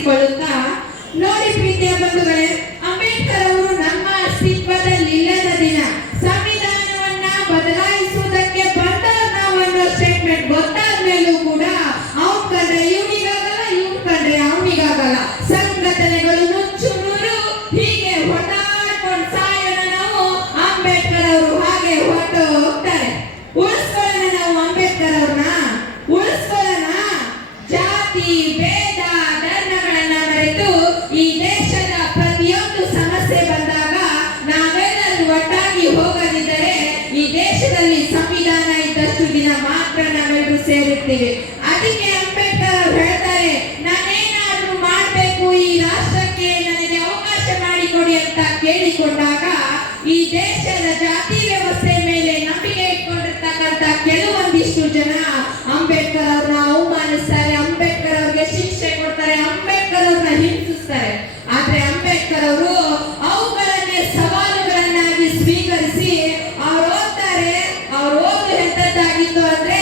ನೆನಪಿಸಿಕೊಳ್ಳುತ್ತಾ, ನೋಡಿ ಪ್ರೀತಿಯ ಬಂಧುಗಳೇ, ಅಂಬೇಡ್ಕರ್ ಅವರು ನಮ್ಮ ಅಸ್ತಿತ್ವದಲ್ಲಿ ಇಲ್ಲದ ದಿನ ಸಂವಿಧಾನವನ್ನ ಬದಲಾಯಿಸುವುದಕ್ಕೆ ಬಂದ ನಾವು ಅನ್ನೋ ಸ್ಟೇಟ್ಮೆಂಟ್ ಗೊತ್ತಾದ ಮೇಲೂ ಕೂಡ ಅವ್ನ್ ಕಂಡ್ರೆ ಇವನಿಗಾಗಲ್ಲ, ಇವ್ನ್ ಕಂಡ್ರೆ ಅವನಿಗಾಗಲ್ಲ, ಸಂಘಟನೆಗಳು ನುಚ್ಚು ನೂರು ಹೀಗೆ ಹೊಡೆದಾಡ್ಕೊಂಡು ಸಾಯೋಣ ನಾವು. ಅಂಬೇಡ್ಕರ್ ಅವರು ಹಾಗೆ ಹೊರಟು ಹೋಗ್ತಾರೆ. ಉಳಿಸ್ಕೊಳ್ಳೋಣ ನಾವು ಅಂಬೇಡ್ಕರ್ ಅವ್ರನ್ನ, ಉಳಿಸ್ಕೊಳ್ಳೋಣ. ಜಾತಿ ಭೇದ ಧರ್ಮಗಳನ್ನ ಮರೆತು ಈ ದೇಶದ ಪ್ರತಿಯೊಂದು ಸಮಸ್ಯೆ ಬಂದಾಗ ನಾವೆಲ್ಲರೂ ಒಟ್ಟಾಗಿ ಹೋಗದಿದ್ದರೆ ಈ ದೇಶದಲ್ಲಿ ಸಂವಿಧಾನ ಇದ್ದಷ್ಟು ದಿನ ಮಾತ್ರ ನಾವೆಲ್ಲರೂ ಸೇರಿರ್ತೀವಿ. ಅದಕ್ಕೆ ಅಂಬೇಡ್ಕರ್ ಅವರು ಹೇಳ್ತಾರೆ, ನಾನೇನಾದ್ರೂ ಮಾಡಬೇಕು ಈ ರಾಷ್ಟ್ರಕ್ಕೆ, ನನಗೆ ಅವಕಾಶ ಮಾಡಿಕೊಡಿ ಅಂತ ಕೇಳಿಕೊಂಡಾಗ ಈ ದೇಶದ ಜಾತಿ ವ್ಯವಸ್ಥೆ ಮೇಲೆ ನಂಬಿಕೆ ಇಟ್ಕೊಂಡಿರ್ತಕ್ಕಂಥ ಕೆಲವೊಂದಿಷ್ಟು ಜನ ಅಂಬೇಡ್ಕರ್ ಅವ್ರನ್ನ ಅವಮಾನಿಸ್ತಾರೆ, ಅಂಬೇಡ್ಕರ್ ಅವ್ರಿಗೆ ಶಿಕ್ಷೆ ಕೊಡ್ತಾರೆ, ಅಂಬೇಡ್ಕರ್ ಅವ್ರನ್ನ ಹಿಂಸಿಸ್ತಾರೆ. ಆದ್ರೆ ಅಂಬೇಡ್ಕರ್ ಅವರು ಅವುಗಳನ್ನೇ ಸವಾಲುಗಳನ್ನಾಗಿ ಸ್ವೀಕರಿಸಿ ಅವ್ರು ಓದ್ತಾರೆ. ಅವ್ರು ಓದು ಎಂತದ್ದಾಗಿತ್ತು ಅಂದ್ರೆ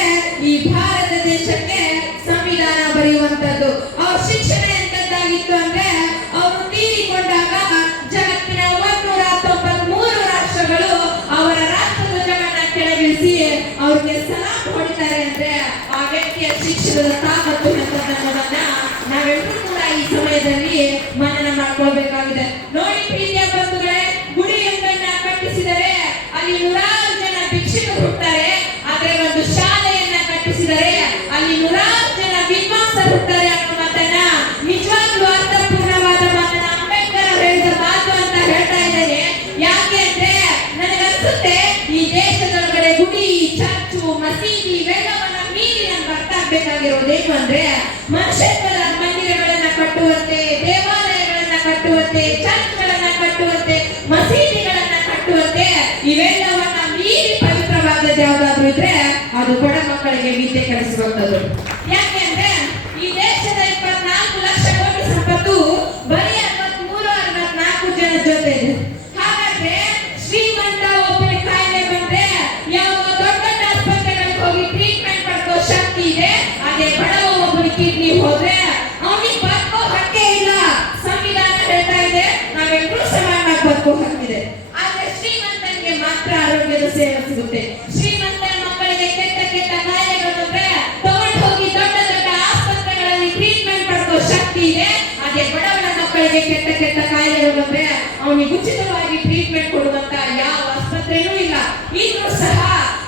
ಈ ಭಾರತ ದೇಶಕ್ಕೆ ಸಂವಿಧಾನ ಬರೆಯುವಂತದ್ದು. ಅವ್ರ ಶಿಕ್ಷಣ ಎಂತದ್ದಾಗಿತ್ತು ಅಂದ್ರೆ ಅವರು ತೀರಿಕೊಂಡಾಗ ಜಗತ್ತಿನ 193 ರಾಷ್ಟ್ರಗಳು ಅವರ ರಾಷ್ಟ್ರಧ್ವಜವನ್ನ ಕೆಳಗಿಳಿಸಿ ಅವ್ರಿಗೆ ಸಲಾಂ ಹೊಡಿತಾರೆ ಅಂದ್ರೆ ಆ ವ್ಯಕ್ತಿಯ ಶಿಕ್ಷಣದ ತಾಕತ್ತು ಎಂತದನ್ನೋದನ್ನ ನಾವೆಲ್ಲರೂ ಕೂಡ ಈ ಸಮಯದಲ್ಲಿ ಮನನ ಮಾಡ್ಕೊಳ್ಬೇಕಾಗಿದೆ. ನೋಡಿ ಪ್ರೀತಿಯ ಬಂಧುಗಳೇ, ಗುಡಿಯೊಂದನ್ನ ಕಟ್ಟಿಸಿದರೆ ಅಲ್ಲಿ 100 ಜನ ಭಿಕ್ಷುಕರು ಹುಟ್ಟುತ್ತಾರೆ. ಆದ್ರೆ ಒಂದು ಶಾಲೆಯನ್ನ ಕಟ್ಟಿಸಿದರೆ ಅಲ್ಲಿ 100 ಜನ ವಿದ್ವಾಂಸರು ಹುಟ್ಟುತ್ತಾರೆ ಅನ್ನೋ ಮಾತನ್ನ ನಿಜವಾಗ್ಲೂ ಅರ್ಥಪೂರ್ಣವಾದ ಮಾತನ್ನ ಅಂಬೇಡ್ಕರ್ ಹೇಳಿದ ಮಾತು ಅಂತ ಹೇಳ್ತಾ ಇದ್ದೇನೆ. ಯಾಕೆ ಅಂದ್ರೆ ನನಗನ್ಸುತ್ತೆ ಈ ದೇಶದೊಳಗಡೆ ಗುಡಿ, ಚರ್ಚು, ಮಸೀದಿ ಇವೆಲ್ಲವನ್ನ ಮೀರಿ ನಮ್ಗೆ ಅರ್ಥ ಆಗ್ಬೇಕಾಗಿರೋದೇನು ಅಂದ್ರೆ ಮನುಷ್ಯತ್ವದ ಮಂದಿರಗಳನ್ನ ಕಟ್ಟುವಂತೆ, ದೇವಾಲಯಗಳನ್ನ ಕಟ್ಟುವಂತೆ, ಚರ್ಚ್ಗಳನ್ನ ಕಟ್ಟುವಂತೆ, ಮಸೀದಿಗಳನ್ನ ಕಟ್ಟುವಂತೆ ಇವೆಲ್ಲವನ್ನ ಮೀರಿ ಪವಿತ್ರವಾದದ್ದು ಯಾವ್ದಾದ್ರು ಇದ್ರೆ ಅದು ಬಡ ಮಕ್ಕಳಿಗೆ ವಿದ್ಯೆ ಕಲಿಸುವಂತದ್ದು. ಯಾಕೆ ಅಂದ್ರೆ ಈ ದೇಶದ 24 ಲಕ್ಷ ಕೋಟಿ ಸಂಪತ್ತು ಬರೀ 63-64 ಜನ ಜೊತೆ ಇದೆ. ಹಾಗಾದ್ರೆ ಶ್ರೀಮಂತ ಒಬ್ಬನ ಕಾಯಿಲೆ ಬಂದ್ರೆ ಯಾವ ದೊಡ್ಡ ಆಸ್ಪತ್ರೆಗಳಿಗೆ ಹೋಗಿ ಟ್ರೀಟ್ಮೆಂಟ್ ಪಡ್ಕೋ ಶಕ್ತಿ ಇದೆ. ಅದೇ ಬಡವ ಒಬ್ಬನ ಕಿಡ್ನಿ ಹೋದ್ರೆ ಅವನಿಗೆ ಬದುಕೋ ಹಕ್ಕೇ ಇಲ್ಲ. ಸಂವಿಧಾನ ಹೇಳ್ತಾ ಇದೆ ನಾವೆಲ್ಲರೂ ಸಮಾನವಾಗಿ ಬದುಕೋ ಹಕ್ಕಿದೆ. ಆದ್ರೆ ಶ್ರೀಮಂತನಿಗೆ ಮಾತ್ರ ಆರೋಗ್ಯದ ಸೇವೆ ಸಿಗುತ್ತೆ. ಶ್ರೀಮಂತ ಮಕ್ಕಳಿಗೆ ಕೆಟ್ಟ ಕೆಟ್ಟ ಕಾಯಿಲೆಗಳು ಬಂದ್ರೆ ತಗೊಂಡು ಹೋಗಿ ದೊಡ್ಡ ದೊಡ್ಡ ಆಸ್ಪತ್ರೆಗಳಲ್ಲಿ ಟ್ರೀಟ್ಮೆಂಟ್ ಪಡ್ಕೋ ಶಕ್ತಿ ಇದೆ. ಅದೇ ಬಡವನ ಮಕ್ಕಳಿಗೆ ಕೆಟ್ಟ ಕೆಟ್ಟ ಕಾಯಿಲೆಗಳು ಬಂದ್ರೆ ಅವನಿಗೆ ಉಚಿತವಾಗಿ ಟ್ರೀಟ್ಮೆಂಟ್ ಕೊಡುವಂತ ಯಾವ ಆಸ್ಪತ್ರೆನೂ ಇಲ್ಲ. ಇದ್ರೂ ಸಹ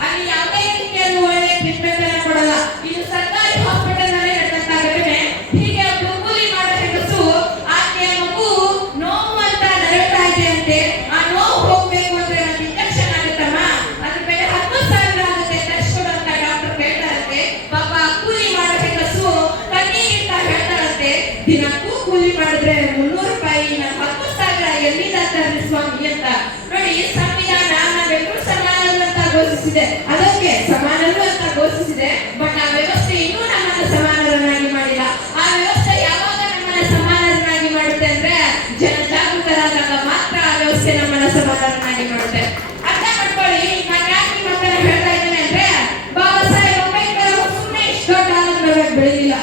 ಅಲ್ಲಿ ಯಾವುದೇ ರೀತಿಯಲ್ಲಿ ಒಳ್ಳೆ ಟ್ರೀಟ್ಮೆಂಟ್ ಅನ್ನ ಕೊಡಲ್ಲ. ಇದು ಸರ್ಕಾರಿ ಹಾಸ್ಪಿಟಲ್ ನಲ್ಲಿ ನಡೆದಂತ ಘಟನೆ. ಹೀಗೆ ಕೂಲಿ ಮಾಡೋ ಹೆಂಗಸು ಆಕೆಯ ಮಗು ನೋವು ಅಂತ ನರಳ್ತಾ ಇದೆ ಅಂತೆ. ಆ ನೋವು ಹೋಗ್ಬೇಕು ಅಂದ್ರೆ ಒಂದು ಇಂಜೆಕ್ಷನ್ ಆಗುತ್ತಮ್ಮ, ಅದ್ರ ಬೆಲೆ 10,000 ಆಗುತ್ತೆ, ತರಿಸ್ಕೊಡು ಅಂತ ಡಾಕ್ಟರ್ ಕೇಳ್ತಾರಂತೆ. ಪಾಪ ಕೂಲಿ ಮಾಡೋ ಹೆಂಗಸು ಕಣ್ಣೀರಿಟ್ಟ ಹೇಳ್ತಾರಂತೆ, ದಿನಕ್ಕೂ ಕೂಲಿ ಮಾಡಿದ್ರೆ 300 ರೂಪಾಯಿ, ನಾನು 10,000 ಎಲ್ಲಿಂದ ತರ್ಲಿ ಸ್ವಾಮಿ ಅಂತ. ನೋಡಿ, ಸಂವಿಧಾನ ನಾವೆಲ್ಲರೂ ಸಮಾನರು ಅಂತ ಘೋಷಿಸಿದೆ, ಅದಕ್ಕೆ ಸಮಾನರು ಅಂತ ಘೋಷಿಸಿದೆ. ಬಟ್ ಆ ವ್ಯವಸ್ಥೆ ಇನ್ನೂ ನಮ್ಮನ್ನು ಸಮಾನರನ್ನಾಗಿ ಮಾಡಿಲ್ಲ. ಆ ವ್ಯವಸ್ಥೆ ಯಾವಾಗ ನಮ್ಮನ್ನ ಸಮಾನರನ್ನಾಗಿ ಮಾಡುತ್ತೆ ಅಂದ್ರೆ ಜನಜಾಗೃತರಾದಾಗ ಮಾತ್ರ ಆ ವ್ಯವಸ್ಥೆ ನಮ್ಮನ್ನ ಸಮಾನರನ್ನಾಗಿ ಮಾಡುತ್ತೆ. ಅರ್ಥ ಮಾಡ್ಕೊಳ್ಳಿ. ನಾನು ಯಾಕೆ ಈ ಮಾತನ್ನ ಹೇಳ್ತಾ ಇದ್ದೇನೆ ಅಂದ್ರೆ ಬಾಬಾ ಸಾಹೇಬ್ ಅಂಬೇಡ್ಕರ್ ಅವರು ಸುಮ್ಮನೆ ಇಷ್ಟು ದೊಡ್ಡ ಆನಂದವಾಗಿ ಬೆಳೆದಿಲ್ಲ.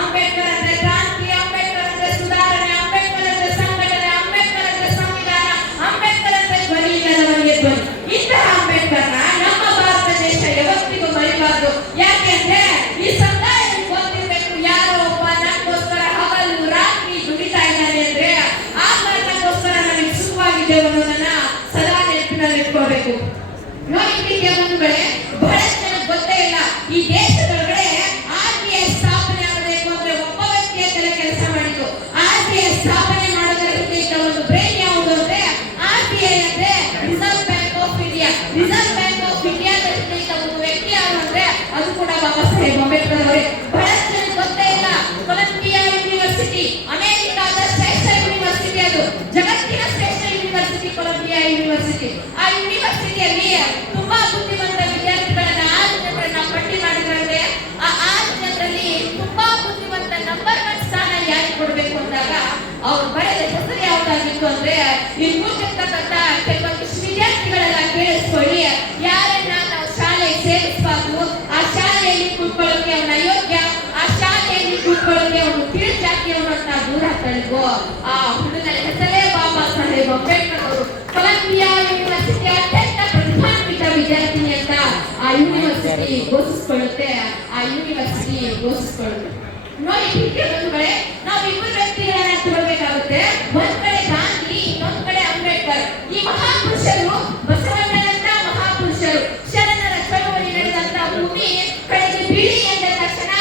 ಅಂಬೇಡ್ಕರ್ ಅಂದ್ರೆ ಕ್ರಾಂತಿ, ಅಂಬೇಡ್ಕರ್ ಅಂದ್ರೆ ಸುಧಾರಣೆ, ಅಂಬೇಡ್ಕರ್ ಅಂದ್ರೆ ಸಂಘಟನೆ, ಅಂಬೇಡ್ಕರ್ ಅಂದ್ರೆ ಸಂವಿಧಾನ, ಅಂಬೇಡ್ಕರ್ ಅಂದ್ರೆ ಧ್ವನಿ ಇಲ್ಲದವನಿಗೆ ಧ್ವನಿ. ಇಂತಹ ಅಂಬೇಡ್ಕರ್ನ ನಮ್ಮ ಭಾರತ ದೇಶ ಯಾವತ್ತಿಗೂ ಮರಿಬಾರದು. ಯಾಕೆ ಅಂದ್ರೆ ಈ ಸಮುದಾಯಕ್ಕೆ ಗೊತ್ತಿರಬೇಕು, ಯಾರೋ ಒಬ್ಬ ನಮಗೋಸ್ಕರ ಹಗಲು ರಾತ್ರಿ ದುಡಿತಾ ಇದ್ದಾನೆ ಅಂದ್ರೆ ಆ ಕಾರಣಕ್ಕೋಸ್ಕರ ನನಗೆ ಸುಖವಾಗಿದ್ದೇವೆ ಅನ್ನೋದನ್ನ ಸದಾ ನೆನಪಿನಲ್ಲಿ ಇಟ್ಕೊಳ್ಬೇಕು. ನೋಡಿ ಪ್ರೀತಿಯ ಬಂಧುಗಳೇ, ಬಹಳಷ್ಟು ಜನಕ್ಕೆ ಗೊತ್ತೇ ಇಲ್ಲ ಈ ದೇಶದೊಳಗಡೆ RBI ಸ್ಥಾಪನೆ ಆಗಬೇಕು ಅಂದ್ರೆ ಒಬ್ಬ ವ್ಯಕ್ತಿಯ ತಲೆ ಕೆಲಸ ಮಾಡಿದ್ದು. RBI ಸ್ಥಾಪನೆ ಮಾಡೋದರ ಹಿಂದೆ ಇದ್ದ ಒಂದು ಬ್ರೈನ್ ಯಾವುದು ಅಂದ್ರೆ RBI ಅಂದ್ರೆ reserve bank of India. Reserve bank of ಇಂಡಿಯಾದ ಹಿಂದೆ ಇದ್ದ ಒಂದು ವ್ಯಕ್ತಿ ಯಾರು ಅಂದ್ರೆ ಅದು ಕೂಡ ಬಾಬಾ ಸಾಹೇಬ್ ಅಂಬೇಡ್ಕರ್ ಅವರೇ. ಬಹಳಷ್ಟು ಜನಕ್ಕೆ ಗೊತ್ತೇ ಇಲ್ಲ, ಕೊಲಂಬಿಯಾ ಯೂನಿವರ್ಸಿಟಿ ಅಮೆರಿಕಾದ ಶ್ರೇಷ್ಠ ಯೂನಿವರ್ಸಿಟಿ, ಅದು ಜಗತ್ತಿನ ಶ್ರೇಷ್ಠ ಯೂನಿವರ್ಸಿಟಿ ಕೊಲಂಬಿಯಾ ಯೂನಿವರ್ಸಿಟಿ. ಆ ಯೂನಿವರ್ಸಿಟಿಯಲ್ಲಿ ತುಂಬಾ ಬುದ್ಧಿವಂತ ವಿದ್ಯಾರ್ಥಿಗಳನ್ನ 6 ಜನರನ್ನ ಪಟ್ಟಿ ಮಾಡಿದ್ರೆ ಆ 6 ಜನರಲ್ಲಿ ತುಂಬಾ ಬುದ್ಧಿವಂತ ನಂಬರ್ 1 ಸ್ಥಾನ ಯಾರಿಗೆ ಕೊಡಬೇಕು ಅಂದಾಗ ಅವ್ರು ಬರೆದ ಹೆಸರು ಯಾವ್ದಾಗಿತ್ತು ಅಂದ್ರೆ ಇಲ್ಲಿ ಕೂತಿರ್ತಕ್ಕಂಥ ಕೆಲವೊಂದಿಷ್ಟು ವಿದ್ಯಾರ್ಥಿಗಳೆಲ್ಲ ಕೇಳಿಸ್ಕೊಳ್ಳಿ, ಯಾರನ್ನ ನಾವು ಶಾಲೆಗೆ ಸೇರಿಸಬಾರ್ದು, ಆ ಶಾಲೆಯಲ್ಲಿ ಕೂತ್ಕೊಳ್ಳೋಕೆ ಅವನ ಅಯೋಗ್ಯ, ಆ ಶಾಲೆಯಲ್ಲಿ ಕೂತ್ಕೊಳ್ಳೋಕೆ ಅವನು ಕೀಳು ಜಾತಿಯವನು ಅಂತ ದೂರ ತಳ್ಳುವ ಆ ಹುಡುಗನ ಹೆಸರೇ ಬಾಬಾ ಸಾಹೇಬ್ ಅಂಬೇಡ್ಕರ್ ಅವರು. ಕೊಲಂಬಿಯಾ ಯೂನಿವರ್ಸಿಟಿ ಅತ್ಯಂತ ಪ್ರತಿಭಾನ್ವಿತ ವಿದ್ಯಾರ್ಥಿನಿ ಅಂತ ಆ ಯೂನಿವರ್ಸಿಟಿ ಘೋಷಿಸಿಕೊಳ್ಳುತ್ತೆ. ನೋಡಿ ಹೀಗೆ ಬಂಧುಗಳೇ, ನಾವು ಇಬ್ಬರು ವ್ಯಕ್ತಿಗಳನ್ನ ತಗೊಳ್ಬೇಕಾಗುತ್ತೆ. ಒಂದ್ ಕಡೆ ಗಾಂಧಿ, ಇನ್ನೊಂದ್ ಕಡೆ ಅಂಬೇಡ್ಕರ್. ಈ ಮಹಾಪುರುಷರು ಬಸವಣ್ಣನಂತ ಮಹಾಪುರುಷರು ಶರಣರ ಚಳವಳಿ ನಡೆದಂತ ಭೂಮಿ ಕಡೆಗೆ ಬಿಳಿ ಎಂದ ತಕ್ಷಣ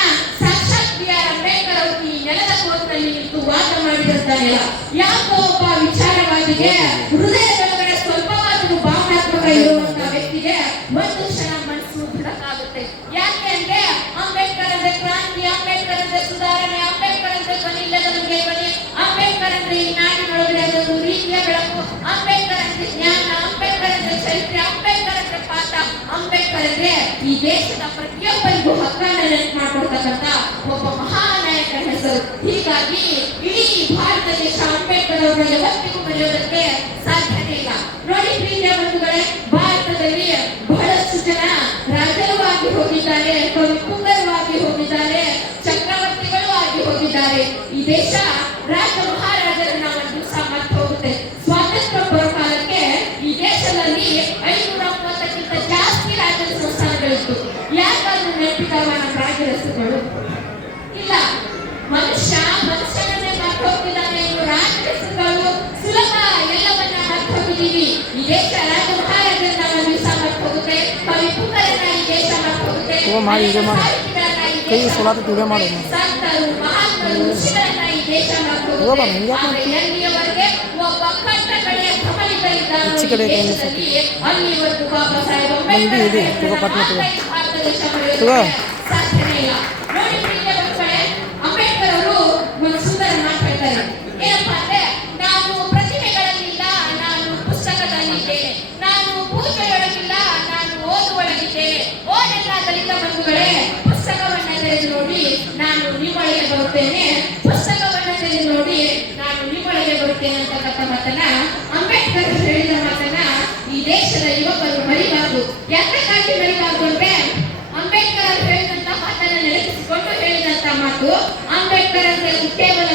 ಸಾಕ್ಷಾತ್ ಬಿ.ಆರ್. ಅಂಬೇಡ್ಕರ್ ಅವರು ಈ ನೆಲದ ಕೋರ್ಟ್ನಲ್ಲಿ ನಿಂತು ವಾದ ಮಾಡಿದಂತ ನೆಲ. ಯಾಕೋ ಒಬ್ಬ ವಿಚಾರವಾದಿಗೆ ಹೃದಯದೊಳಗಡೆ ಸ್ವಲ್ಪವಾದರೂ ಭಾವನಾತ್ಮಕ ಇರುವಂತ ವ್ಯಕ್ತಿಗೆ ಒಂದು ಕ್ಷಣ ಮನಸ್ಸು ಬಿಡಕ್ಕಾಗುತ್ತೆ. ಯಾಕೆ ಅಂದ್ರೆ ಅಂಬೇಡ್ಕರ್ ಅಂದ್ರೆ ಕ್ರಾಂತಿ, ಅಂಬೇಡ್ಕರ್ ಅಂದ್ರೆ ಸುಧಾರಣೆ, ಅಂಬೇಡ್ಕರ್ ಅಂದ್ರೆ ಧ್ವನಿಲ್ಲದವರಿಗೆ ಧ್ವನಿ, ಅಂಬೇಡ್ಕರ್ ಅಂದ್ರೆ ಈ ನಾಡಿನೊಳಗಡೆ ಒಂದು ರೀತಿಯ ಬೆಳಕು, ಅಂಬೇಡ್ಕರ್ ಅಂದ್ರೆ ಜ್ಞಾನ, ಅಂಬೇಡ್ಕರ್ ಅಂದ್ರೆ ಚರಿತ್ರೆ, ಅಂಬೇಡ್ಕರ್ ಅಂದ್ರೆ ಪಾಠ, ಅಂಬೇಡ್ಕರ್ ಅಂದ್ರೆ ಈ ದೇಶದ ಪ್ರತಿಯೊಬ್ಬರಿಗೂ ಹಕ್ಕನ್ನು ನೆನಪು ಮಾಡಿಕೊಡ್ತಕ್ಕಂಥ ಒಬ್ಬ ಮಹಾನಾಯಕರ ಹೆಸರು. ಹೀಗಾಗಿ ಇಡೀ ಭಾರತ ದೇಶ ಅಂಬೇಡ್ಕರ್ ಅವರನ್ನ ಯಾವತ್ತಿಗೂ ಮರೆಯೋದಕ್ಕೆ ಸಾಧ್ಯನೇ ಇಲ್ಲ. ನೋಡಿ ಪ್ರೀತಿಯ ಬಂಧುಗಳೇ, ಭಾರತದಲ್ಲಿ ಬಹಳಷ್ಟು ಜನ ರಾಜರು ಆಗಿ ಹೋಗಿದ್ದಾರೆ, ಕವಿ ಪುಂಗರವಾಗಿ ಹೋಗಿದ್ದಾರೆ, ಚಕ್ರವರ್ತಿಗಳು ಆಗಿ ಹೋಗಿದ್ದಾರೆ. ಈ ದೇಶ ರಾಜ ಮಹಾರಾಜರನ್ನ ಒಂದು ದಿವಸ ಮತ್ತೆ ಹೋಗುತ್ತೆ. ಸ್ವಾತಂತ್ರ್ಯ ಬರೋ ಕಾಲಕ್ಕೆ ಈ ದೇಶದಲ್ಲಿ 530ಕ್ಕಿಂತ ಜಾಸ್ತಿ ರಾಜರ ಸಂಸ್ಥಾನಗಳಿತ್ತು. ಯಾಕಾದ್ರೂ ನೆನಪಿದ್ದಾವ ನಮ್ಮ ರಾಜರ ಹೆಸರುಗಳು? ಇಲ್ಲ. ಮನುಷ್ಯನನ್ನೇ ಮರ್ತು ಹೋಗ್ತಿದ್ದಾನೆ. ರಾಜರ ಹೆಸರುಗಳು ಸುಲಭ, ಎಲ್ಲವನ್ನ ಮರ್ತು ಹೋಗಿದ್ದೀವಿ. ಈ ದೇಶ ರಾಜ ಮಹಾರಾಜರನ್ನ ಒಂದು ದಿವಸ ಮರ್ತು ಹೋಗುತ್ತೆ, ಕವಿ ಪುಂಗರನ್ನ ಈ ದೇಶ ಮರ್ತು ಹೋಗುತ್ತೆ, ಸಂತರು ಮಹಾತ್ಮರು ಋಷಿಗಳನ್ನ ಈ ದೇಶ ಮರ್ತು ಹೋಗುತ್ತೆ. ಎಲ್ಲಿಯವರೆಗೆ ಒಬ್ಬ ಕಟ್ಟ ಕಡೆಯ ಕಮಲಿಗಳಿದ್ದಾನೆ ಅಲ್ಲಿವರೆಗೂ ಬಾಬಾ ಸಾಹೇಬ್ ಅಂಬೇಡ್ಕರ್ ಭಾರತ ದೇಶ ಮರೆಯೋದಕ್ಕೆ ಸಾಧ್ಯನೇ ಇಲ್ಲ. ನೋಡಿ ಪ್ರೀತಿಯ ಬಂಧುಗಳೇ, ಅಂಬೇಡ್ಕರ್ ಅವರು ಒಂದು ಸುಂದರ ಮಾತು ಹೇಳ್ತಾರೆ. ಏನಪ್ಪಾ ಅಂದ್ರೆ, ನಾನು ಪ್ರತಿಮೆಗಳಲ್ಲಿಲ್ಲ, ನಾನು ಪುಸ್ತಕದಲ್ಲಿದ್ದೇನೆ, ನಾನು ಪೂಜೆಯೊಳಗಿಲ್ಲ, ನಾನು ಓದುವೊಳಗಿದ್ದೇನೆ. ಓದೆಲ್ಲ ದಲಿತ ಬಂಧುಗಳೇ, ಪುಸ್ತಕವನ್ನ ತೆರೆದು ನೋಡಿ ನಾನು ನಿಮ್ಮೊಳಗೆ ಬರುತ್ತೇನೆ, ಪುಸ್ತಕವನ್ನ ತೆರೆದು ನೋಡಿ ನಾನು ನಿಮ್ಮೊಳಗೆ ಬರುತ್ತೇನೆ ಅಂತಕ್ಕಂಥ ಮಾತನ್ನ ಅಂಬೇಡ್ಕರ್ ಹೇಳಿದ ಮಾತನ್ನ ಈ ದೇಶದ ಯುವಕರು ಮರಿಬಾರದು. ಯಾಕಾಗಿ ಮರಿಬಾರದು ಅಂದ್ರೆ, ಅಂಬೇಡ್ಕರ್ ಹೇಳಿದಂತ ಮಾತನ್ನ ನೆನಪಿಸಿಕೊಂಡು ಹೇಳಿದಂತ ಮಾತು. ಅಂಬೇಡ್ಕರ್ ಅಂದ್ರೆ ಕೇವಲ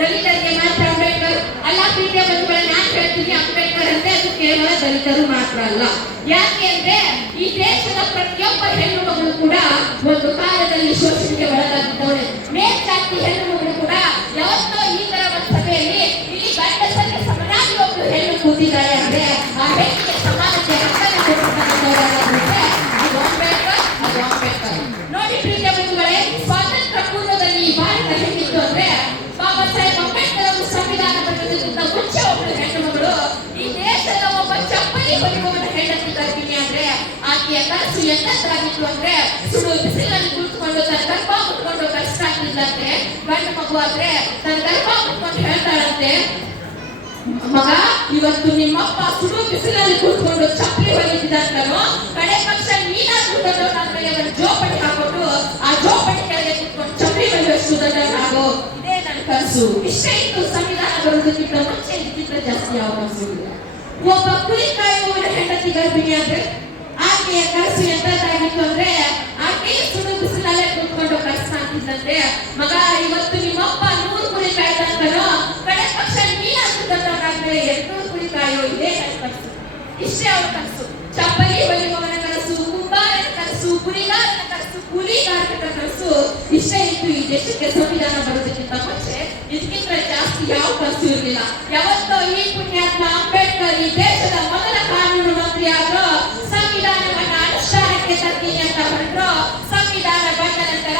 ದಲಿತರಿಗೆ ಮಾತ್ರ ಅಂಬೇಡ್ಕರ್ ಅಲ್ಲ. ಪ್ರೀತಿಯ ಬಂಧುಗಳೇ, ನಾನು ಹೇಳ್ತೀನಿ, ಅಂಬೇಡ್ಕರ್ ಅಂದ್ರೆ ಅದು ಕೇವಲ ದಲಿತರು ಮಾತ್ರ ಅಲ್ಲ. ಯಾಕೆ ಅಂದ್ರೆ ಈ ದೇಶದ ಪ್ರತಿಯೊಬ್ಬ ಹೆಣ್ಣು ಮಗಳು ಕೂಡ ಒಂದು ಕಾಲದಲ್ಲಿ ಶೋಷಣೆಗೆ ಒಳಗಾಗಿದ್ದವಳೆ. ಮೇಲ್ಜಾತಿ ಹೆಣ್ಣು ಮಗಳು ಕೂಡ ಯಾವತ್ತೋ ಈ ತರ ಒಂದು ಸಭೆಯಲ್ಲಿ ಇಲ್ಲಿ ಗಂಡಸರಿಗೆ ಸಮನಾಗಿ ಒಬ್ಬರು ಹೆಣ್ಣು ಕೂತಿದ್ದಾರೆ ಅಂದ್ರೆ ಆ ಹೆಣ್ಣಿಗೆ ಸಮಾನತೆ ಹಕ್ಕನ್ನು ಕೊಟ್ಟಿರ್ತಕ್ಕಂಥವರಾಗಿರುತ್ತೆ ಅದು ಅಂಬೇಡ್ಕರ್. ನೋಡಿ ಪ್ರೀತಿಯ ಬಂಧುಗಳೇ, ಸ್ವಾತಂತ್ರ್ಯ ಪೂರ್ವದಲ್ಲಿ ಭಾರತ ಹೆಣ್ಣಿತ್ತು ಅಂದ್ರೆ ಬಾಬಾ ಸಾಹೇಬ್ ಅಂಬೇಡ್ಕರ್ ಅವರು ಸಂವಿಧಾನ ಬರೆಯೋದಕ್ಕಿಂತ ಮುಂಚೆ ಒಬ್ಬರು ಹೆಣ್ಣು ಮಗಳು ಈ ದೇಶದ ಒಬ್ಬ ಚಪ್ಪಲಿ ಹೊಲಿಯುವವನ ಹೆಂಡತಿ ಗರ್ಭಿಣಿ ಅಂದ್ರೆ ಆಕೆಯ ಕನಸು ಎಂತಾಗಿತ್ತು ಅಂದ್ರೆ ಸುಡು ಬಿಸಿಲಲ್ಲಿ ಕುಳಿತುಕೊಂಡು ತನ್ನ ಗರ್ಭ ಮುಟ್ಕೊಂಡು ಕಷ್ಟ ಆಗ್ತಿದ್ದಂತೆ. ಗಂಡು ಮಗು ಆದ್ರೆ ತನ್ನ ಗರ್ಭ ಮುಟ್ಕೊಂಡು ಹೇಳ್ತಾಳಂತೆ, ಮಗ ಇವತ್ತು ನಿಮ್ಮಪ್ಪ ಸುಡು ಬಿಸಿಲಲ್ಲಿ ಕುಳಿತುಕೊಂಡು ಚಪ್ಪಲಿ ಹೊಲಿತಿದ್ದಾನೋ, ಕಡೆ ಪಕ್ಷ ನೀನಾದ್ರೂ ದೊಡ್ಡವನಾದ್ರೆ ಒಂದು ಜೋಪಡಿ ಹಾಕೊಂಡು ಆ ಜೋಪಡಿ ಕೆಳಗೆ ಕುತ್ಕೊಂಡು ಚಪ್ಪಲಿ ಹೊಲಿಯುವಷ್ಟು ದೊಡ್ಡವನಾಗೋ, ಇದೇ ನನ್ನ ಕನಸು. ಇಷ್ಟೇ ಇತ್ತು. ಸಂವಿಧಾನ ಬರುವುದಕ್ಕಿಂತ ಮುಂಚೆ ಇದಕ್ಕಿಂತ ಜಾಸ್ತಿ ಯಾವ ಕನಸು ಇಲ್ಲ. ಒಬ್ಬ ಕುರಿ ಕಾಯುವವನ ಹೆಂಡತಿ ಗರ್ಭಿಣಿ ಆದ್ರೆ ಆಕೆಯ ಕನಸು ಎಂತದ್ದಾಗಿತ್ತು ಅಂದ್ರೆ ಆಕೆ ಸುಡು ಬಿಸಿಲಲ್ಲೇ ಕುತ್ಕೊಂಡು ಕನಸು ಹಾಕಿದ್ದಂತೆ, ಮಗ ಇವತ್ತು ನಿಮ್ಮಪ್ಪ 100 ಕುರಿ ಕಾಯ್ದಂತನೋ, ಕಡೆ ಪಕ್ಷ ನೀನಾದ್ರೂ ದೊಡ್ಡವನಾದ್ಮೇಲೆ 200 ಕುರಿ ಕಾಯೋ, ಇದೇ ನನ್ನ ಕನಸು. ಇಷ್ಟೇ ಅವರ ಕನಸು. ಚಪ್ಪಲಿ ಹೊಲಿಯುವವನ ಕನಸು, ಕುಂಬಾರನ ಕನಸು, ಕುರಿಗಾರನ ಕನಸು, ಕೂಲಿಗಾರನ ಕನಸು ಇಷ್ಟೇ ಇತ್ತು. ಈ ದೇಶಕ್ಕೆ ಸಂವಿಧಾನ ಬರೋದಕ್ಕಿಂತ ಮುಂಚೆ ಇದಕ್ಕಿಂತ ಜಾಸ್ತಿ ಯಾವ ಕನಸು ಇರಲಿಲ್ಲ. ಯಾವತ್ತೋ ಈ ಪುಣ್ಯಾತ್ಮ ಅಂಬೇಡ್ಕರ್ ಈ ದೇಶದ ಮೊದಲ ಕಾನೂನು ಮಂತ್ರಿ ಆದ್ರೂ, ಸಂವಿಧಾನವನ್ನ ಅನುಷ್ಠಾನಕ್ಕೆ ತರ್ತೀನಿ ಅಂತ ಹೊರಟ್ರು. ಸಂವಿಧಾನ ಬಂದ ನಂತರ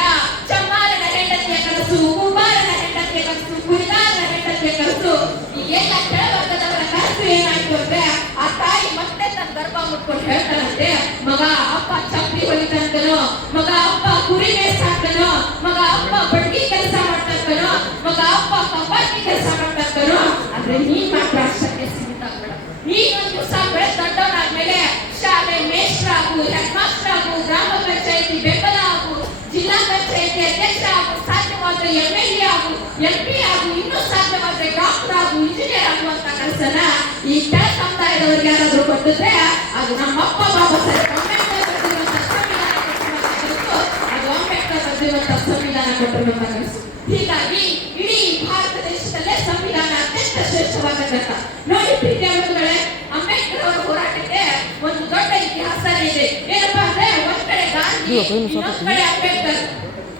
ಚಮ್ಮಾರನ ಹೆಂಡತಿಯ ಕನಸು, ಕುಂಬಾರನ ಹೆಂಡತಿಯ ಕನಸು, ಕುರಿಗಾರನ ಹೆಂಡತಿಯ ಕನಸು, ಈಗೆಲ್ಲ ಕೆಳವರ್ಗದವರ ಕನಸು ಏನಾಯ್ತು ಅಂದ್ರೆ ಆ ತಾಯಿ ಮತ್ತೆ ತನ್ನ ಗರ್ಭ ಮುಟ್ಕೊಂಡು ಹೇಳ್ತಾರಂತೆ, ಮಗ ಅಪ್ಪ ಚಪ್ಪಲಿ ಹೊಲಿತಂತನೋ, ಮಗ ಅಪ್ಪ ಕುರಿ ಮೇಯ್ಸಾಕ್ತನೋ, ಮಗ ಅಪ್ಪ ಬಡ್ಗಿ ಕೆಲಸ ಮಾಡ್ತಂತನೋ, ಮಗ ಅಪ್ಪ ಕಬ್ಬಾಟಿ ಕೆಲಸ ಮಾಡ್ತಂತನೋ, ಆದ್ರೆ ನೀನ್ ಮಾತ್ರ ಅಷ್ಟಕ್ಕೆ ಸೀಮಿತ ಆಗ್ಬೇಡ. ನೀನೊಂದು ದಿವಸ ಬೆಳೆದ ದೊಡ್ಡವನಾದ್ಮೇಲೆ ಶಾಲೆ ಮೇಷ್ಟ್ರಾಗು, ಹೆಡ್ ಮಾಸ್ಟರ್ ಆಗು, ಗ್ರಾಮ ಪಂಚಾಯತಿ ಬೆಂಬಲ ಆಗು, ಜಿಲ್ಲಾ ಪಂಚಾಯತಿ ಅಧ್ಯಕ್ಷ ಆಗು, ಸಾಧ್ಯವಾದ್ರೆ MLA ಆಗು, MP ಆಗು, ಇನ್ನೂ ಸಾಧ್ಯವಾದ್ರೆ ಡಾಕ್ಟರ್ ಆಗು, ಇಂಜಿನಿಯರ್ ಆಗುವಂತ ಕೆಲಸನ ಈ ಕೆಳ ಸಮುದಾಯದವರಿಗೆ ಯಾರಾದ್ರೂ ಕೊಟ್ಟಿದ್ರೆ ಅದು ನಮ್ಮಪ್ಪ ಬಾಬಾ ಸಾಹೇಬ್ ಅಂಬೇಡ್ಕರ್ ಬರೆದಿರುವಂತ ಸಂವಿಧಾನ ಕೊಟ್ಟಿರುವಂತ ಕನಸು. ಅದು ಅಂಬೇಡ್ಕರ್ ಬರೆದಿರುವಂತ ಸಂವಿಧಾನ ಕೊಟ್ಟಿರುವಂತ ಕನಸು. ಹೀಗಾಗಿ ಇಡೀ ಶ್ರೇಷ್ಠವಾದ ಗ್ರಂಥ. ನೋಡಿ ಪ್ರೀತಿಯ ಬಂಧುಗಳೇ, ಅಂಬೇಡ್ಕರ್ ಅವರ ಹೋರಾಟಕ್ಕೆ ಒಂದು ದೊಡ್ಡ ಇತಿಹಾಸನೇ ಇದೆ. ಏನಪ್ಪಾ ಅಂದ್ರೆ ಒಂದ್ ಕಡೆ ಗಾಂಧಿ, ಇನ್ನೊಂದ್ ಕಡೆ ಅಂಬೇಡ್ಕರ್.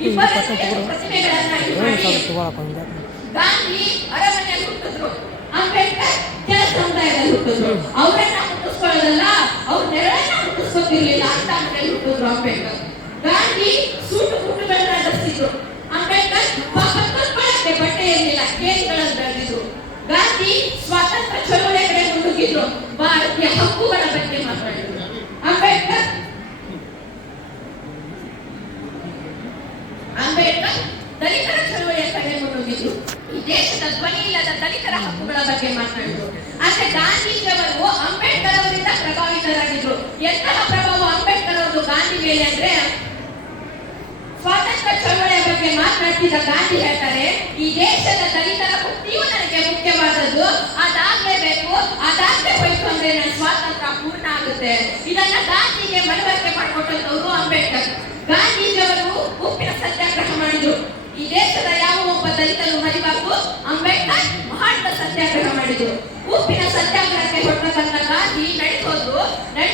ಇಬ್ಬರ ಪ್ರತಿಮೆಗಳನ್ನ ಗಾಂಧಿ ಅರಮನೆಯಲ್ಲಿ ಹುಟ್ಟಿದ್ರು, ಅಂಬೇಡ್ಕರ್ ಕೆಲ ಸಮುದಾಯದಲ್ಲಿ ಹುಟ್ಟಿದ್ರು. ಅವರನ್ನ ಹುಟ್ಟಿಸ್ಕೊಳ್ಳೋದಲ್ಲ, ಅವ್ರ ನೆರಳನ್ನ ಹುಟ್ಟಿಸ್ಕೊತಿರ್ಲಿಲ್ಲ ಅಂತ ಮನೆಯಲ್ಲಿ ಹುಟ್ಟಿದ್ರು ಅಂಬೇಡ್ಕರ್. ಗಾಂಧಿ ಸೂಟು ಬೂಟುಗಳನ್ನ ಧರಿಸಿದ್ರು, ಅಂಬೇಡ್ಕರ್ ಪಾಪಕ್ಕೆ ಬಟ್ಟೆ ಇರಲಿಲ್ಲ, ಕೇರಿಗಳನ್ನು ಬೆಳೆದಿದ್ರು. ಗಾಂಧಿ ಸ್ವಾತಂತ್ರ್ಯ ಚಳವಳಿ ಕಡೆ ಮುನ್ನುಗ್ಗಿದ್ರು, ಭಾರತೀಯ ಹಕ್ಕುಗಳ ಬಗ್ಗೆ ಮಾತಾಡಿದ್ರು. ಅಂಬೇಡ್ಕರ್ ದಲಿತರ ಚಳವಳಿಯ ಕಡೆ ಮುನ್ನುಗ್ಗಿದ್ರು, ಈ ದೇಶದ ಧ್ವನಿ ಇಲ್ಲದ ದಲಿತರ ಹಕ್ಕುಗಳ ಬಗ್ಗೆ ಮಾತನಾಡಿದ್ರು. ಆದ್ರೆ ಗಾಂಧೀಜಿಯವರು ಅಂಬೇಡ್ಕರ್ ಅವರಿಂದ ಪ್ರಭಾವಿತರಾಗಿದ್ರು. ಎಂತಹ ಪ್ರಭಾವ ಅಂಬೇಡ್ಕರ್ ಅವರು ಗಾಂಧಿ ಮೇಲೆ ಅಂದ್ರೆ, ಸ್ವಾತಂತ್ರ್ಯ ಚಳವಳಿಯ ಬಗ್ಗೆ ಮಾತನಾಡ್ತಿದ್ದ ಗಾಂಧಿ ಹೇಳ್ತಾರೆ, ಈ ದೇಶದ ದಲಿತರ ಮುಕ್ತಿಯು ನನಗೆ ಮುಖ್ಯವಾದದ್ದು, ಅದಾಗ್ಲೇಬೇಕು, ಅದಾಗದೆ ಹೋಯ್ತು ಅಂದ್ರೆ ನನ್ನ ಸ್ವಾತಂತ್ರ್ಯ ಪೂರ್ಣ ಆಗುತ್ತೆ. ಇದನ್ನ ಗಾಂಧಿಗೆ ಮನವರಿಕೆ ಮಾಡಿಕೊಟ್ಟಂತವರು ಅಂಬೇಡ್ಕರ್. ಗಾಂಧೀಜಿಯವರು ಉಪ್ಪಿನ ಸತ್ಯಾಗ್ರಹ ಮಾಡಿದ್ರು. ಈ ದೇಶದ ಯಾವ ಒಬ್ಬ ದಲಿತರು ಮರಿಬಾರ್ದು, ಅಂಬೇಡ್ಕರ್ ಮಹಾನ್ ಸತ್ಯಾಗ್ರಹ ಮಾಡಿದ್ರು. ಉಪ್ಪಿನ ಸತ್ಯಾಗ್ರಹಕ್ಕೆ ಹೊರಟಂತ ಗಾಂಧಿ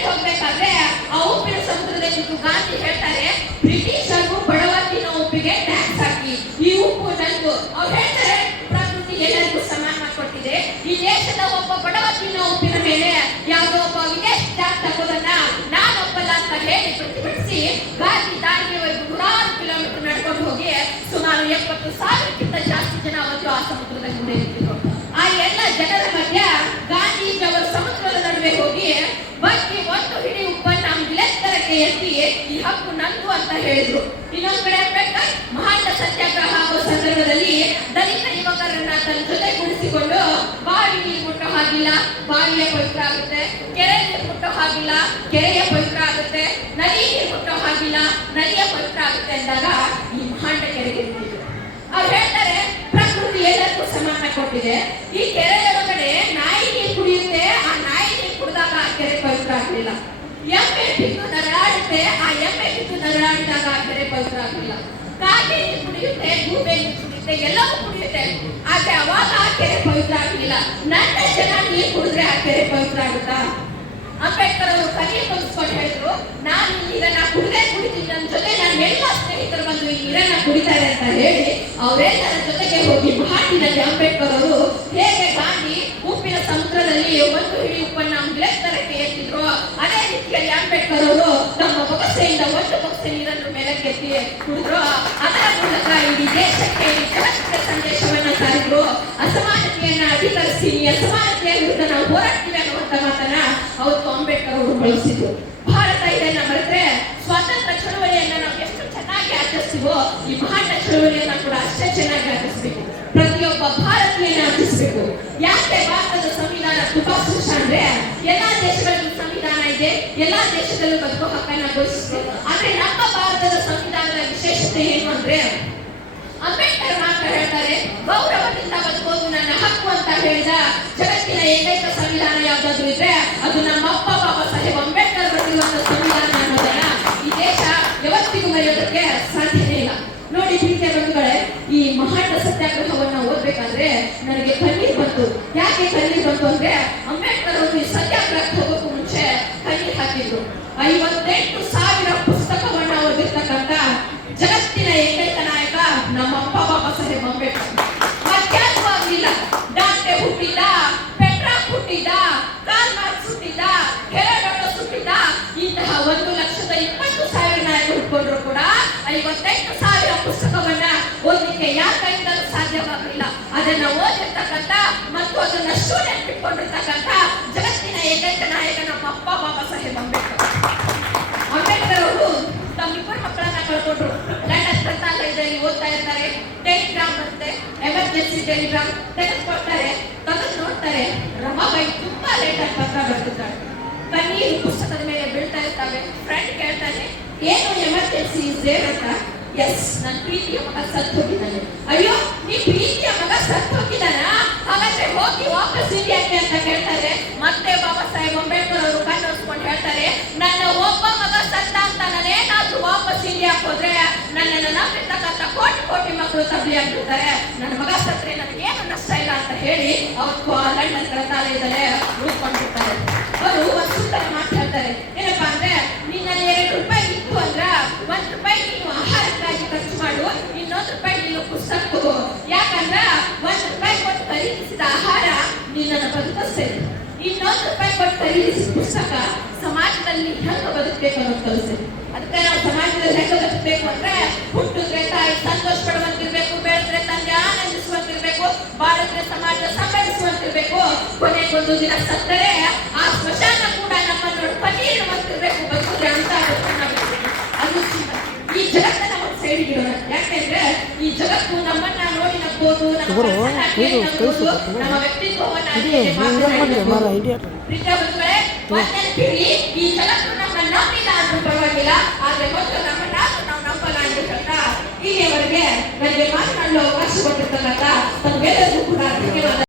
ಹೋಗ್ಬೇಕಾದ್ರೆ ಆ ಉಪ್ಪಿನ ಸಮುದ್ರದಲ್ಲಿ ಗಾಂಧಿ ಹೇಳ್ತಾರೆ, ಬ್ರಿಟಿಷರು ಬಡವ ತಿನ್ನೋ ಉಪ್ಪಿಗೆ ಟ್ಯಾಕ್ಸ್ ಹಾಕಿ, ಈ ಉಪ್ಪು ನಂದು. ಅವ್ರು ಹೇಳ್ತಾರೆ, ಪ್ರಕೃತಿ ಎಲ್ಲರಿಗೂ ಸಮಾನ ಕೊಟ್ಟಿದೆ, ಈ ದೇಶದ ಒಬ್ಬ ಬಡವ ತಿನ್ನೋ ಉಪ್ಪಿನ ಮೇಲೆ ಯಾವುದೋ ಒಬ್ಬ ವಿದೇಶ ಟ್ಯಾಕ್ಸ್ ಹಾಕೋದನ್ನ ನಾನೊಪ್ಪಲ್ಲ ಅಂತ ಹೇಳಿ ಪ್ರತಿಭಟಿಸಿ ಗಾಂಧಿ ದಾರಿಯವರೆಗೂ 100 ಕಿಲೋಮೀಟರ್ ನಡ್ಕೊಂಡು ಹೋಗಿ ಸುಮಾರು 70,000ಕ್ಕಿಂತ ಜಾಸ್ತಿ ಜನ ಅವತ್ತು ಆ ಸಮುದ್ರದಲ್ಲಿ ನಿಂತಿದ್ರು. ಆ ಎಲ್ಲ ಜನರ ಮಧ್ಯ ಗಾಂಧೀಜಿಯವರು ಸಮುದ್ರದ ನಡುವೆ ಹೋಗಿ ಬಗ್ಗೆ ಒಂದು ಹಿಡಿ ಉಪ್ಪನ್ನ ಎತ್ತರಕ್ಕೆ ಎತ್ತಿ ಈ ಹಕ್ಕು ನಂದು ಅಂತ ಹೇಳಿದ್ರು. ಇನ್ನೊಂದು ಕಡೆ ಅಂಬೇಡ್ಕರ್ ಮಹಾನ್ ಸತ್ಯಾಗ್ರಹ ಆಗೋ ಸಂದರ್ಭದಲ್ಲಿ ದಲಿತ ಯುವಕರನ್ನ ತನ್ನ ಜೊತೆ ಕೂಡಿಸಿಕೊಂಡು, ಬಾವಿ ನೀರು ಮುಟ್ಟೋ ಹಾಗಿಲ್ಲ, ಬಾವಿಯ ಪವಿತ್ರ ಆಗುತ್ತೆ, ಕೆರೆ ನೀರು ಮುಟ್ಟೋ ಹಾಗಿಲ್ಲ, ಕೆರೆಯ ಪವಿತ್ರ ಆಗುತ್ತೆ, ನದಿ ನೀರು ಮುಟ್ಟೋ ಹಾಗಿಲ್ಲ, ನದಿಯ ಪವಿತ್ರ ಆಗುತ್ತೆ ಅಂದಾಗ ಈ ಮಹಾಂಡ ಕೆರೆಗೆ ನಿಂತಿದ್ರು. ಅವ್ರು ಹೇಳ್ತಾರೆ, ಪ್ರಕೃತಿ ಎಲ್ಲರಿಗೂ ಸಮಾನ ಕೊಟ್ಟಿದೆ, ಈ ಕೆರೆಯೊಳಗಡೆ ನಾಯಿ ನೀರು ಕುಡಿಯುತ್ತೆ, ಆ ನಾಯಿ ನೀರು ಕುಡಿದಾಗ ಆ ಕೆರೆ ಪವಿತ್ರ ಆಗಲಿಲ್ಲ. ಎಮ್ಮೆ ಬಿದ್ದು ನರಳಾಡುತ್ತೆ, ಆ ಎಮ್ಮೆ ಬಿದ್ದು ನರಳಾಡಿದಾಗ ಆ ಕೆರೆ ಪವಿತ್ರ ಆಗಲಿಲ್ಲ. ಕಾಗೆ ನೀರು ಕುಡಿಯುತ್ತೆ, ಗೂಬೆ ನೀರು ಕುಡಿಯುತ್ತೆ, ಎಲ್ಲವೂ ಕುಡಿಯುತ್ತೆ, ಆದ್ರೆ ಅವಾಗ ಆ ಕೆರೆ ಪವಿತ್ರ ಆಗಲಿಲ್ಲ. ನನ್ನ ಜನ ನೀರು ಕುಡಿದ್ರೆ ಆ ಕೆರೆ ಪವಿತ್ರ ಆಗುತ್ತಾ? ಅಂಬೇಡ್ಕರ್ ಅವರು ಕಣ್ಣೀರು ತುಂಬಿಸ್ಕೊಂಡು ಹೇಳಿದ್ರು, ನಾನು ಈ ನೀರನ್ನ ಕುಡಿತೀನಿ, ನನ್ನ ಜೊತೆ ನನ್ನ ಎಲ್ಲ ಸ್ನೇಹಿತರು ಬಂದು ಈ ನೀರನ್ನ ಕುಡಿತಾರೆ ಅಂತ ಹೇಳಿ ಅವರೆಲ್ಲರ ಜೊತೆಗೆ ಹೋಗಿ ಮಹಾಟಿನಲ್ಲಿ ಅಂಬೇಡ್ಕರ್ ಅವರು ಹೇಗೆ ಗಾಂಧಿ ಉಪ್ಪಿನ ಸಮುದ್ರದಲ್ಲಿ ಒಂದು ಹಿಡಿ ಉಪ್ಪನ್ನ ಎತ್ತರಕ್ಕೆ ಎತ್ತಿದ್ರು, ಅದೇ ರೀತಿಯಲ್ಲಿ ಅಂಬೇಡ್ಕರ್ ಅವರು ತಮ್ಮ ಬೊಗಸೆಯಿಂದ ಒಂದು ಬೊಗಸೆ ನೀರನ್ನು ಮೇಲಕ್ಕೆತ್ತಿ ಕುಡಿದ್ರು. ಅದರ ಮೂಲಕ ಇಡೀ ದೇಶಕ್ಕೆ ಜಗತ್ತಿಗೆ ಸಂದೇಶವನ್ನ ಸಾರಿದ್ರು. ಅಸಮಾನತೆಯನ್ನ ಅಧಿಕರಿಸಿ ಅಸಮಾನತೆಯ ವಿರುದ್ಧ ನಾವು ಹೋರಾಡ್ತೀವಿ ಅನ್ನುವಂತ ಮಾತನ್ನ ಅವತ್ತು ಅಂಬೇಡ್ಕರ್ ಅವರು ಬಳಸಿದ್ರು. ಭಾರತ ಇದನ್ನ ಮರೆತ್ರೆ ಸ್ವಾತಂತ್ರ್ಯ ಚಳವಳಿಯನ್ನ ನಾವು ಎಷ್ಟು ಚೆನ್ನಾಗಿ ಆಚರಿಸ್ತೀವೋ ಈ ಮಹಾನ್ ಚಳವಳಿಯನ್ನ ಕೂಡ ಅಷ್ಟೇ ಚೆನ್ನಾಗಿ ಆಚರಿಸಬೇಕು. ಪ್ರತಿಯೊಬ್ಬ ಭಾರತೀಯನ ಆಚರಿಸಬೇಕು. ಯಾಕೆ ಭಾರತದ ಸಂವಿಧಾನ ತುಂಬಾ ಶ್ರೇಷ್ಠ ಅಂದ್ರೆ, ಎಲ್ಲಾ ದೇಶಗಳಿಗೂ ಸಂವಿಧಾನ ಇದೆ, ಎಲ್ಲಾ ದೇಶದಲ್ಲೂ ಬದುಕೋ ಹಕ್ಕನ್ನ ಘೋಷಿಸಿದೆ. ಆದ್ರೆ ನಮ್ಮ ಭಾರತದ ಸಂವಿಧಾನದ ವಿಶೇಷತೆ ಏನು ಅಂದ್ರೆ, ಅಂಬೇಡ್ಕರ್ ಮಾತ್ರ ಹೇಳ್ತಾರೆ, ಗೌರವದಿಂದ ಬದುಕೋದು ನನ್ನ ಹಕ್ಕು ಅಂತ ಹೇಳಿದ ಜಗತ್ತಿನ ಏಕೈಕ ಸಂವಿಧಾನ ಯಾವ್ದಾದ್ರು ಇದ್ರೆ ಅದು ನಮ್ಮ ಅಪ್ಪ ಬಾಬಾ ಸಾಹೇಬ್ ಅಂಬೇಡ್ಕರ್ ಬರೆದಿರುವಂತಹ ಸಂವಿಧಾನ ಅನ್ನೋದನ್ನ ಈ ದೇಶ ಯಾವತ್ತಿಗೂ ಮರೆಯೋದಕ್ಕೆ ಸಾಧ್ಯನೇ ಇಲ್ಲ. ನೋಡಿ ಪ್ರೀತಿಯ ಬಂಧುಗಳೇ, ಈ ಮಹಾನ್ ಸತ್ಯಾಗ್ರಹವನ್ನ ಓದ್ಬೇಕಾದ್ರೆ ನನಗೆ ಕಣ್ಣೀರು ಬಂತು. ಯಾಕೆ ಕಣ್ಣೀರು ಬಂತು ಅಂದ್ರೆ, ಅಂಬೇಡ್ಕರ್ ಅವರು ಈ ಸತ್ಯಾಗ್ರಹಕ್ಕೆ ಹೋಗೋಕ್ಕೂ ಮುಂಚೆ ಕಣ್ಣೀರು ಹಾಕಿದ್ರು. 58,000 ಪುಸ್ತಕವನ್ನ ಓದಿರ್ತಕ್ಕಂಥ ಜಗತ್ತಿನ ಏಕೈಕ ನಾಯಕ ನಮ್ಮ ಅಪ್ಪ ಬಾಬಾ ಸಾಹೇಬ್ ಅಂಬೇಡ್ಕರ್. ಮತ್ಯಾರು ಆಗಲಿಲ್ಲ. ಡಾಂಟೆ ಹುಟ್ಟಿದ್ದ, ಪೆಟ್ರಾಕ್ ಹುಟ್ಟಿದ್ದ, ಕಾರ್ಲ್ ಮಾರ್ಕ್ಸ್ ಹುಟ್ಟಿದ್ದ, ಹೆರೋಡೋಟಸ್ ಹುಟ್ಟಿದ್ದ, ಇಂತಹ 1,20,000 ನಾಯಕರು ಹುಟ್ಕೊಂಡ್ರು ಕೂಡ 58,000 ಪುಸ್ತಕವನ್ನ ಓದಲಿಕ್ಕೆ ಯಾರ ಕೈಯಿಂದಲೂ ಸಾಧ್ಯವಾಗಲಿಲ್ಲ. ಅದನ್ನ ಓದಿರ್ತಕ್ಕಂಥ ಮತ್ತು ಅದನ್ನ ಸ್ಟೂಡೆಂಟ್ ಇಟ್ಕೊಂಡಿರ್ತಕ್ಕಂಥ ಜಗತ್ತಿನ ಏಕೈಕ ನಾಯಕ ನಮ್ಮ ಅಪ್ಪ ಬಾಬಾ ಸಾಹೇಬ್ ಅಂಬೇಡ್ಕರ್. ಅಂಬೇಡ್ಕರ್ ಅವರು ತಮ್ಮಿಬ್ಬರು ಮಕ್ಕಳನ್ನ ಕಳ್ಕೊಂಡ್ರು. ಲಂಡನ್ ಗ್ರಂಥಾಲಯದಲ್ಲಿ ಓದ್ತಾ ಇರ್ತಾರೆ, ಟೆಲಿಗ್ರಾಮ್ ಬರುತ್ತೆ, ಎಮರ್ಜೆನ್ಸಿ ಟೆಲಿಗ್ರಾಮ್ ತೆಗೆದುಕೊಳ್ತಾರೆ, ತೆಗೆದು ನೋಡ್ತಾರೆ, ರಮಾಬಾಯಿ ತುಂಬಾ ಲೇಟ್ ಆಗಿ ಪತ್ರ ಬರ್ತಿದ್ದಾಳೆ. ಕಣ್ಣೀರು ಪುಸ್ತಕದ ಮೇಲೆ ಬೀಳ್ತಾ ಇರ್ತಾವೆ. ಫ್ರೆಂಡ್ ಕೇಳ್ತಾನೆ, ಏನು ಎಮರ್ಜೆನ್ಸಿ ಇದೆ ಅಂತ. ಎಸ್, ನನ್ನ ಪ್ರೀತಿಯ ಮಗ ಸತ್ತು ಹೋಗಿದ್ದಾನೆ. ಅಯ್ಯೋ, ನೀ ಪ್ರೀತಿಯ ಮಗ ಸತ್ತು ಹೋಗಿದ್ದಾನ, ಹಾಗಾದ್ರೆ ಹೋಗಿ ವಾಪಸ್ ಇಂಡಿಯಾಕ್ಕೆ ಅಂತ ಕೇಳ್ತಾರೆ. ಮತ್ತೆ ಬಾಬಾ ಸಾಹೇಬ್ ಅಂಬೇಡ್ಕರ್ ಅವರು ಕಣ್ಣೊರೆಸ್ಕೊಂಡು ಹೇಳ್ತಾರೆ, ನನ್ನ ಒಬ್ಬ ಮಗ ಸತ್ತ ಅಂತ ನಾನೇನಾದ್ರೂ ವಾಪಸ್ ಇಂಡಿಯಾಕ್ಕೆ ಹೋದ್ರೆ ನನ್ನನ್ನು ನಂಬಿರ್ತಕ್ಕಂಥ ಕೋಟಿ ಕೋಟಿ ಮಕ್ಕಳು ತಬ್ಲಿ ಆಗ್ಬಿಡ್ತಾರೆ. ನನ್ನ ಮಗ ಸತ್ರೆ ನನಗೇನು ನಷ್ಟ ಇಲ್ಲ ಅಂತ ಹೇಳಿ ಅವತ್ತು ಆ ಲಂಡನ್ ಗ್ರಂಥಾಲಯದಲ್ಲೇ ಉಳ್ಕೊಂಡಿರ್ತಾರೆ. ಅವರು ಒಂದು ಸುಂದರ ಮಾತು ಹೇಳ್ತಾರೆ. ಏನಪ್ಪಾ ಅಂದ್ರೆ, ನಿನ್ನಲ್ಲಿ ₹2 ಇತ್ತು ಅಂದ್ರ ₹1 ನೀನು ಆಹಾರಕ್ಕಾಗಿ ಖರ್ಚು ಮಾಡು, ₹1 ನೀನು ಪುಸ್ತಕ ತಗೋ. ಯಾಕಂದ್ರ ₹1 ಕೊಟ್ಟು ಖರೀದಿಸಿದ ಆಹಾರ ನಿನ್ನನ್ನು ಬದುಕಿಸ್ತೇನೆ, ₹2 ಕೊಟ್ಟು ಖರೀದಿಸಿದ ಪುಸ್ತಕ ಸಮಾಜದಲ್ಲಿ ಹೆಂಗ ಬದುಕಬೇಕು ಅನ್ನೋದು ಕಲಿಸ್ತೇನೆ. ಅದಕ್ಕೆ ನಾವು ಸಮಾಜದಲ್ಲಿ ಹೆಂಗ ಬದುಕಬೇಕು ಅಂದ್ರೆ, ಹುಟ್ಟಿದ್ರೆ ತಾಯಿ ಸಂತೋಷ ಪಡುವಂತಿರ್ಬೇಕು, ಬೆಳೆದ್ರೆ ತಂದೆ ಆನಂದಿಸುವಂತಿರ್ಬೇಕು, ಬಾಳಿದ್ರೆ ಸಮಾಜ ಸಂಭವಿಸುವಂತಿರ್ಬೇಕು, ಕೊನೆಗೊಂದು ದಿನ ಸತ್ತರೆ ಆ ಸ್ಮಶಾನ ಕೂಡ ನಮ್ಮನ್ನು ಪನ್ನೀರುವಂತಿರ್ಬೇಕು. ಬದುಕಿದ್ರೆ ಅಂತ ಅದು ಈ ಜಗತ್ತನ್ನ ಒಂದು ಸೈಡಿಗೆ ಇಡೋಣ. ಯಾಕೆಂದ್ರೆ ಈ ಜಗತ್ತು ನಮ್ಮನ್ನ ನೋಡಿ ನಗ್ಬೋದು, ನಮ್ಮ ವ್ಯಕ್ತಿತ್ವವನ್ನ ಈ ಜಗತ್ತು ನಮ್ಮ ನಂಬಿಲ್ಲ ಅಂದ್ರೂ ಪರವಾಗಿಲ್ಲ, ಆದ್ರೆ ಮೊದಲು ನಮ್ಮನ್ನ ನಾವು ನಂಬಲ್ಲ ಅಂತ ಹೇಳ್ತಾ ಇಲ್ಲಿಯವರೆಗೆ ನನಗೆ ಮಾತನಾಡಲು ಅವಕಾಶ ಕೊಟ್ಟಿರ್ತಕ್ಕಂಥ ತಮ್ಮೆಲ್ಲರಿಗೂ ಕೂಡ ಧನ್ಯವಾದ.